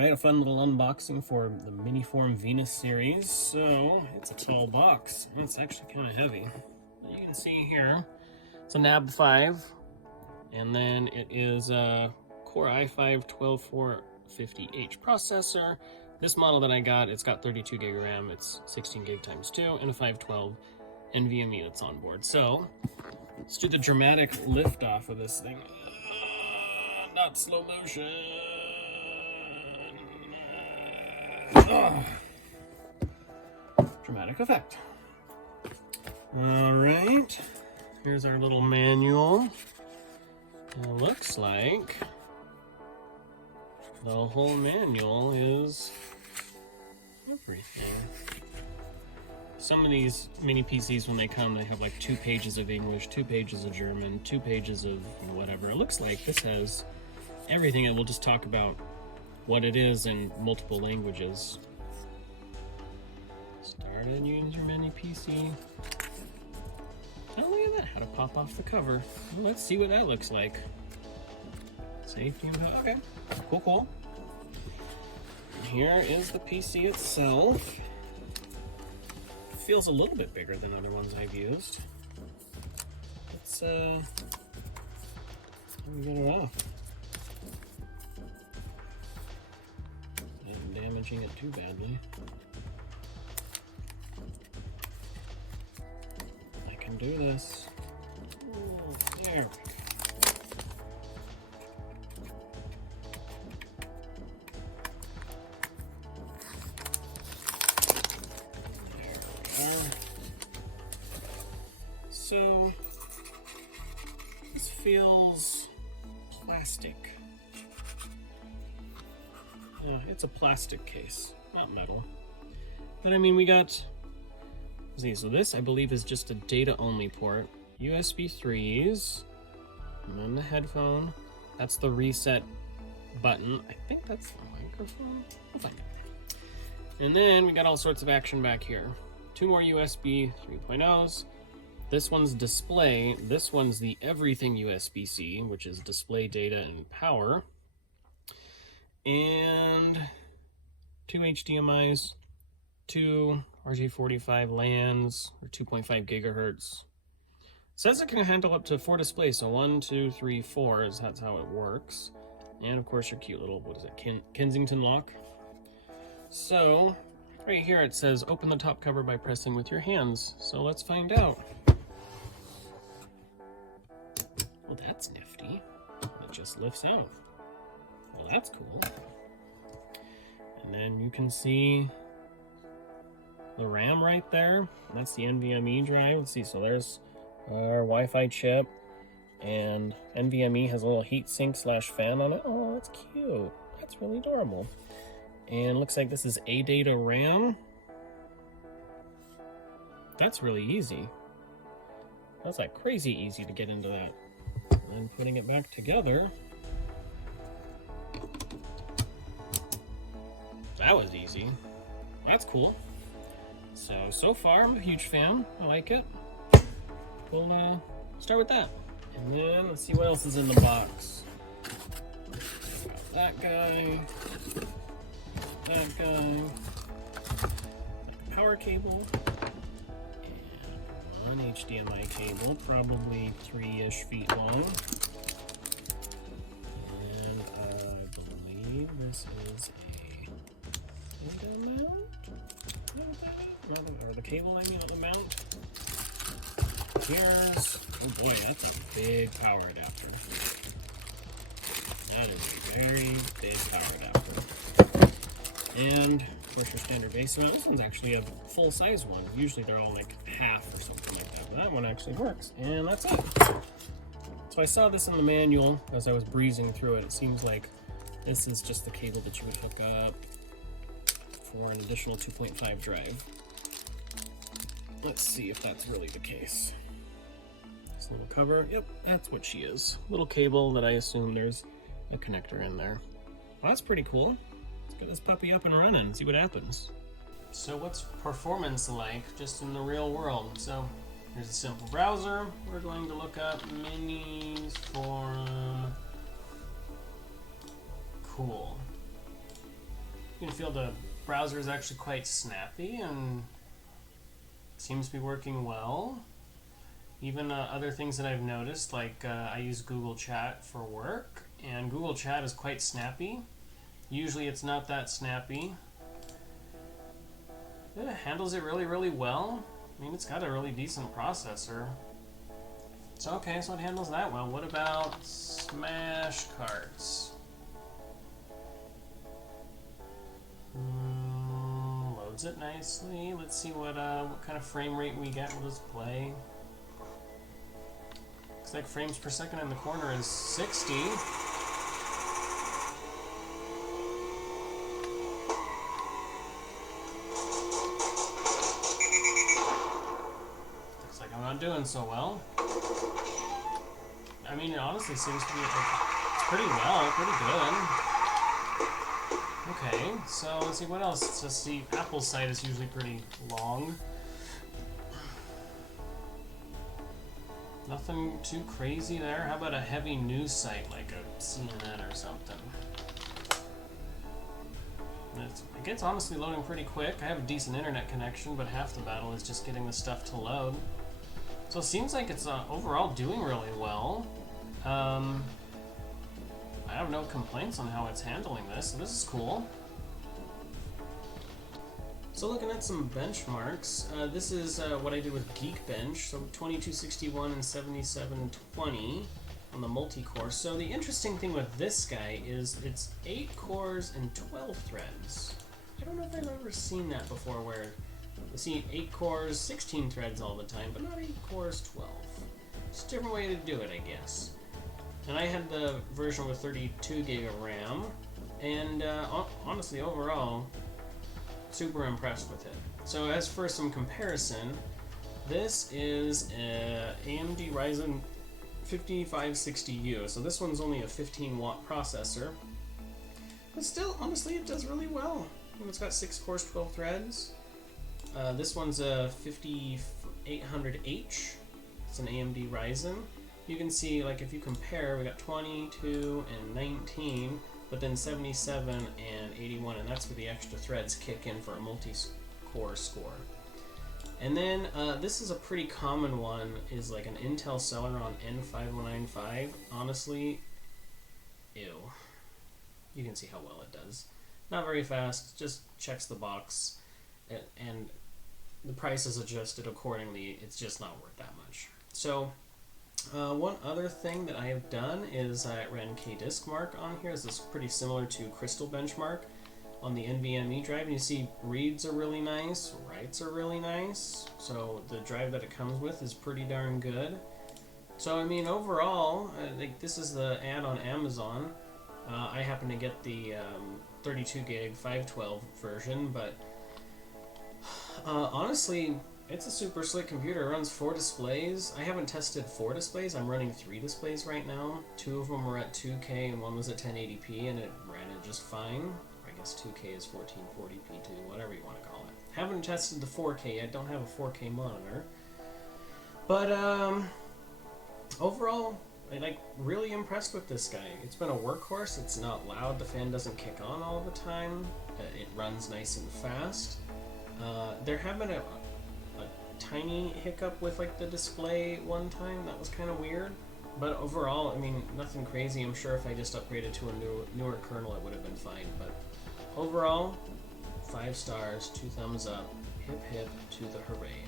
Alright, a fun little unboxing for the Minisforum Venus series. So, it's a tall box. It's actually kind of heavy. You can see here, it's a NAB5, and then it is a Core i5-12450H processor. This model that I got, it's got 32 gig of RAM, it's 16 gig times 2, and a 512 NVMe that's on board. So, let's do the dramatic lift off of this thing. Not slow motion. Dramatic effect. Alright, here's our little manual. It looks like the whole manual is everything. Some of these mini PCs, when they come, they have like 2 pages of English, 2 pages of German, 2 pages of whatever. It looks like this has everything, and we'll just talk about what it is in multiple languages. Started using your mini PC. Oh, look at that, how to pop off the cover. Well, let's see what that looks like. Safety and okay, cool. And here is the PC itself. Feels a little bit bigger than other ones I've used. Let's let me get it off. Not damaging it too badly. I can do this. Oh, there. So, this feels plastic. It's a plastic case, not metal. But I mean, we got, see, so this I believe is just a data only port. USB 3s, and then the headphone. That's the reset button. I think that's the microphone. We'll find out. And then we got all sorts of action back here. 2 more USB 3.0s. This one's display. This one's the everything USB-C, which is display, data, and power. And 2 HDMIs, 2 RJ45 LANs, or 2.5 gigahertz. Says it can handle up to 4 displays, so 1, 2, 3, 4 is that's how it works. And of course your cute little, what is it, Kensington lock. So, right here it says open the top cover by pressing with your hands. So let's find out. Well, that's nifty. It just lifts out. Well, that's cool. And then you can see the RAM right there. That's the NVMe drive. Let's see, so there's our Wi-Fi chip. And NVMe has a little heatsink / fan on it. Oh, that's cute. That's really adorable. And looks like this is ADATA RAM. That's really easy. That's like crazy easy to get into that. And putting it back together. That was easy. That's cool. So far I'm a huge fan. I like it. We'll start with that. And then let's see what else is in the box. That guy. That guy. Power cable. And one HDMI cable, probably 3-ish feet long. And I believe this is a mount? Or the cable, I mean, on the mount. Here's, oh boy, that's a big power adapter. That is a very big power adapter. And, of course, your standard base mount. This one's actually a full-size one. Usually they're all like half or something like that. But that one actually works. And that's it. So I saw this in the manual as I was breezing through it. It seems like this is just the cable that you would hook up for an additional 2.5 drive. Let's see if that's really the case. This little cover, yep, that's what she is. Little cable that I assume there's a connector in there. Well, that's pretty cool. Let's get this puppy up and running and see what happens. So what's performance like just in the real world? So here's a simple browser. We're going to look up Minisforum. Cool. You can feel the browser is actually quite snappy and seems to be working well. Even other things that I've noticed, like I use Google Chat for work, and Google Chat is quite snappy. Usually it's not that snappy. It handles it really, really well. I mean, it's got a really decent processor. So okay, so it handles that well. What about Smash Cards? Loads it nicely. Let's see what kind of frame rate we get with this play. Looks like frames per second in the corner is 60. Looks like I'm not doing so well. I mean, it honestly seems to be it's pretty well, pretty good. Okay, so let's see what else. Let's see, Apple's site is usually pretty long. Nothing too crazy there. How about a heavy news site like a CNN or something? It gets honestly loading pretty quick. I have a decent internet connection, but half the battle is just getting the stuff to load. So it seems like it's overall doing really well. I have no complaints on how it's handling this, so this is cool. So looking at some benchmarks, this is what I did with Geekbench, so 2261 and 7720 on the multi-core. So the interesting thing with this guy is it's 8 cores and 12 threads. I don't know if I've ever seen that before where you see 8 cores, 16 threads all the time, but not 8 cores, 12. It's a different way to do it, I guess. And I had the version with 32 gig of RAM, and honestly, overall, super impressed with it. So as for some comparison, this is a AMD Ryzen 5560U. So this one's only a 15 watt processor, but still, honestly, it does really well. It's got 6 cores, 12 threads. This one's a 5800H. It's an AMD Ryzen. You can see, like, if you compare, we got 22 and 19, but then 77 and 81, and that's where the extra threads kick in for a multi-core score. And then this is a pretty common one, is like an Intel Celeron N595. Honestly, ew. You can see how well it does. Not very fast, just checks the box, and the price is adjusted accordingly. It's just not worth that much. So one other thing that I have done is I ran KDiskMark on here. This is pretty similar to Crystal Benchmark on the NVMe drive. And you see reads are really nice, writes are really nice. So the drive that it comes with is pretty darn good. So I mean, overall, I think this is the ad on Amazon. I happen to get the 32 gig 512 version, but honestly, it's a super slick computer. It runs 4 displays. I haven't tested 4 displays. I'm running 3 displays right now. 2 of them were at 2K and one was at 1080p, and it ran it just fine. I guess 2K is 1440p too, whatever you want to call it. Haven't tested the 4K yet. Don't have a 4K monitor. But overall, I'm like really impressed with this guy. It's been a workhorse. It's not loud. The fan doesn't kick on all the time. It runs nice and fast. There have been a tiny hiccup with like the display one time. That was kind of weird, but overall, I mean, nothing crazy. I'm sure if I just upgraded to a newer kernel, it would have been fine. But overall, 5 stars, 2 thumbs up, hip hip to the hooray.